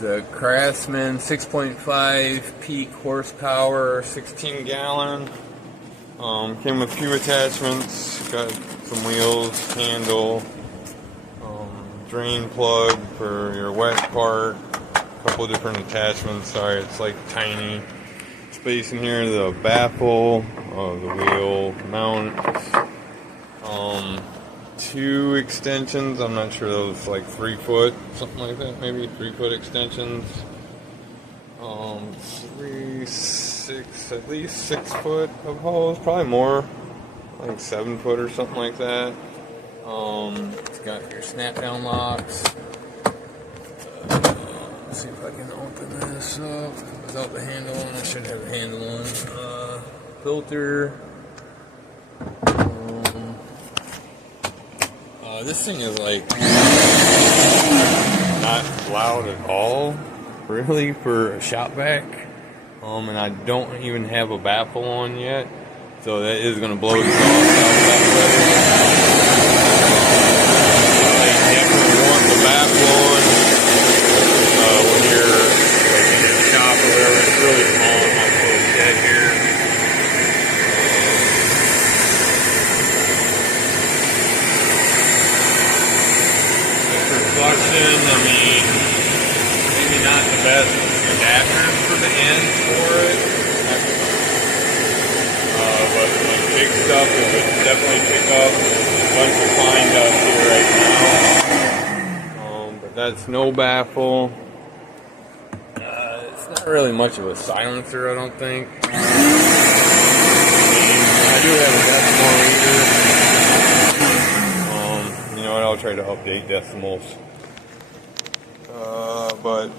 It's a CRAFTSMAN 6.5 peak horsepower, 16 gallon. Came with a few attachments. Got some wheels, handle, drain plug for your wet part. A couple of different attachments. Sorry, it's like tiny space in here. The baffle, the wheel mounts. 2 extensions. I'm not sure those, like 3 foot, something like that. Maybe 3 foot extensions. 6, at least 6 foot of hose. Probably more, like 7 foot or something like that. It's got your snap down locks. Let's see if I can open this up without the handle on. I should have a handle on. Filter. This thing is like not loud at all, really, for a shop vac. And I don't even have a baffle on yet, so that is going to blow the exhaust out that way. They definitely want the baffle on when you're like in your shop or whatever. It's really small. I'm not close dead here. Reflection, I mean, maybe not the best adapters for the ends for it, but like big stuff, it would definitely pick up a bunch of fine dust here right now. But that's no baffle. It's not really much of a silencer, I don't think. I do have a decimal reader. You know what, I'll try to update decimals. But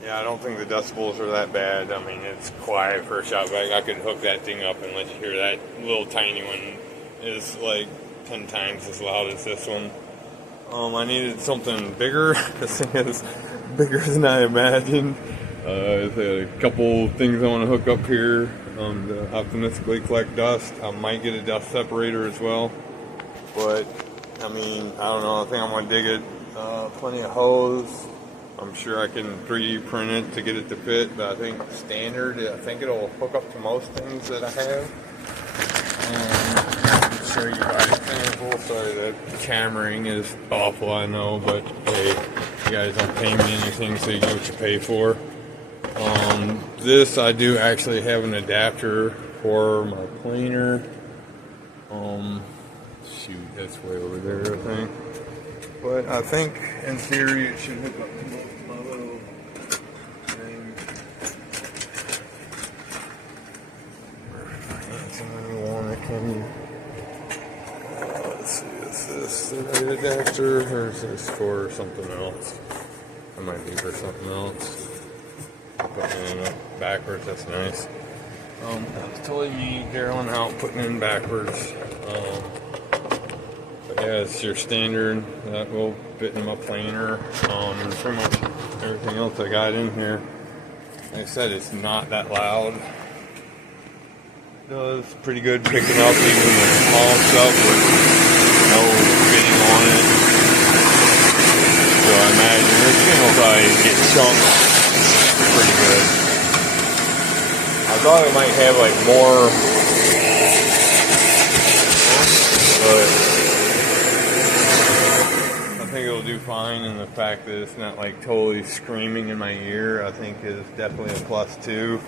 yeah, I don't think the decibels are that bad. I mean, it's quiet for a shop vac. I could hook that thing up and let you hear that little tiny one is like 10 times as loud as this one. I needed something bigger. This thing is bigger than I imagined. There's a couple things I want to hook up here to optimistically collect dust. I might get a dust separator as well. But, I mean, I don't know. I think I'm going to dig it. Plenty of hose. I'm sure I can 3D print it to get it to fit, but I think standard, I think it'll hook up to most things that I have. I'll show you by example. Sorry, the cameraing is awful, I know, but hey, you guys don't pay me anything, so you get what you pay for. This, I do actually have an adapter for my planer. Shoot, that's way over there, I think. But I think, in theory, it should hook up to my little thing. When you want it, can you? Let's see, is this the right adapter, or is this for something else? It might be for something else. Putting it up backwards, that's nice. That's totally me, barreling out, putting it in backwards. But yeah, it's your standard that will fit in my planer. And pretty much everything else I got in here. Like I said, it's not that loud. It does pretty good picking up even the small stuff with no fitting on it. So I imagine this thing will probably get chunked pretty good. I thought it might have like more, but I think it'll do fine, and the fact that it's not like totally screaming in my ear, I think is definitely a plus too.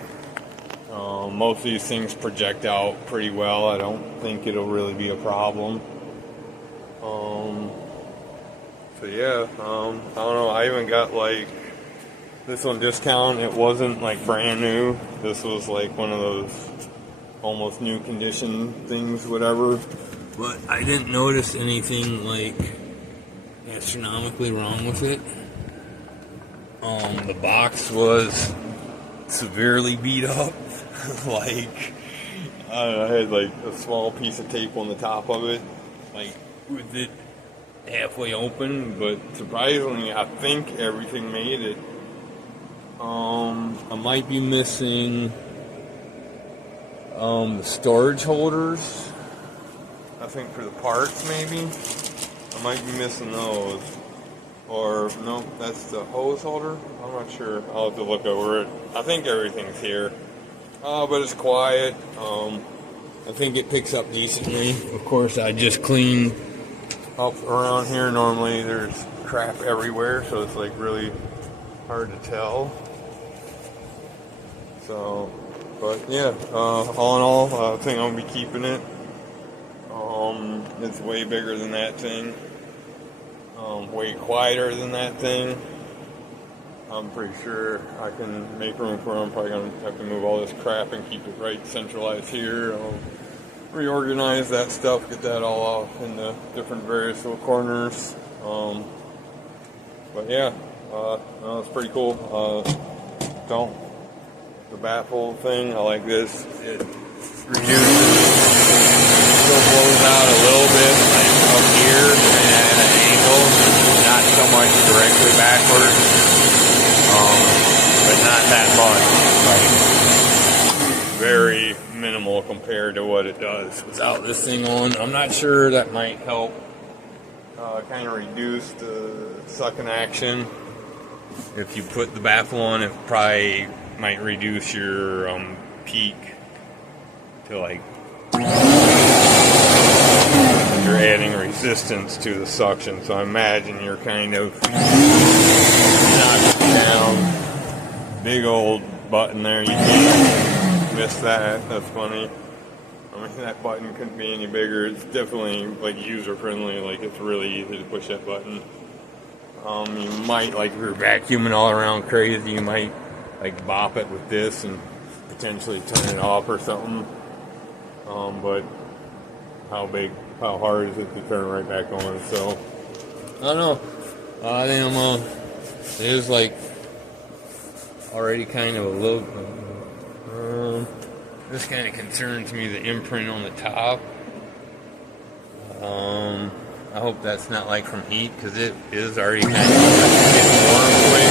Most of these things project out pretty well. I don't think it'll really be a problem. So yeah, I don't know, I even got like this on discount. It wasn't like brand new. This was like one of those almost new condition things, whatever. But I didn't notice anything like astronomically wrong with it. The box was severely beat up. Like, I had like a small piece of tape on the top of it, like with it halfway open, but surprisingly, I think everything made it. I might be missing the storage holders. I think for the parts, maybe. I might be missing those. Or no, that's the hose holder. I'm not sure. I'll have to look over it. I think everything's here, but it's quiet. I think it picks up decently. Of course, I just clean up around here. Normally, there's crap everywhere, so it's like really hard to tell. So, but yeah, all in all, I think I'm gonna be keeping it. It's way bigger than that thing. Way quieter than that thing. I'm pretty sure I can make room for it. I'm probably going to have to move all this crap and keep it right centralized here. I'll reorganize that stuff, get that all off in the different various little corners. But yeah, no, it's pretty cool. The baffle thing, I like this. It reduces, still blows out a little bit, like up here at an angle, not so much directly backwards, but not that much. Like very minimal compared to what it does without this thing on. I'm not sure, that might help kind of reduce the sucking action. If you put the baffle on, it probably might reduce your peak to like, you're adding resistance to the suction, so I imagine you're kind of knocking down. Big old button there, you can't miss that. That's funny. I mean, that button couldn't be any bigger. It's definitely like user friendly, like it's really easy to push that button. You might, like if you're vacuuming all around crazy, you might like bop it with this and potentially turn it off or something. But how hard is it to turn right back on? So I don't know. I think it is like already kind of a little. This kind of concerns me, the imprint on the top. I hope that's not like from heat, because it is already kind of getting warm quick.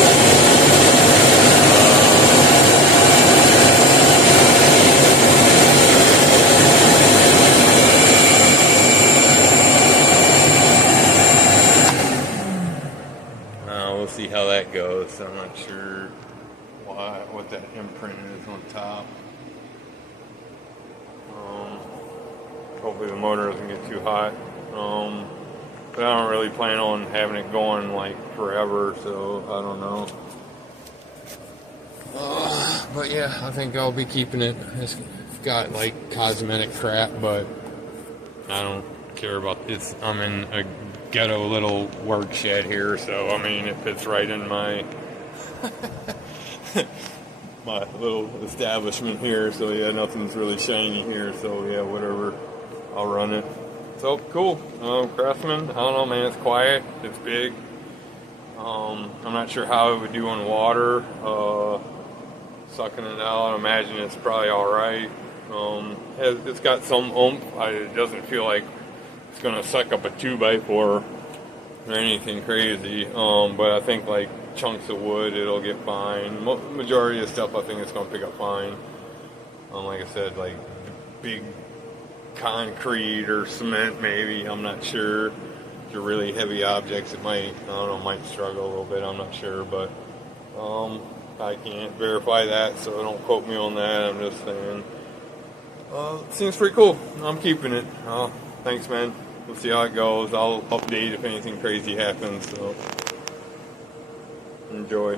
We'll see how that goes. I'm not sure what that imprint is on top. Hopefully the motor doesn't get too hot. But I don't really plan on having it going like forever, so I don't know. But yeah, I think I'll be keeping it. It's got like cosmetic crap, but I don't care about this. I'm in a ghetto little work shed here, so I mean it fits right in my my little establishment here. So yeah, nothing's really shiny here, so yeah, whatever, I'll run it. So cool. Craftsman, I don't know, man, it's quiet, it's big. I'm not sure how it would do on water, sucking it out. I imagine it's probably alright. It's got some oomph. It doesn't feel like it's gonna suck up a 2x4 or anything crazy, but I think like chunks of wood, it'll get fine. Majority of stuff I think it's gonna pick up fine. Like I said, like big concrete or cement maybe, I'm not sure. If they're really heavy objects, it might, I don't know, might struggle a little bit, I'm not sure, but I can't verify that, so don't quote me on that. I'm just saying it seems pretty cool. I'm keeping it. Thanks, man. We'll see how it goes. I'll update if anything crazy happens, so enjoy.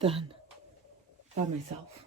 Done by myself.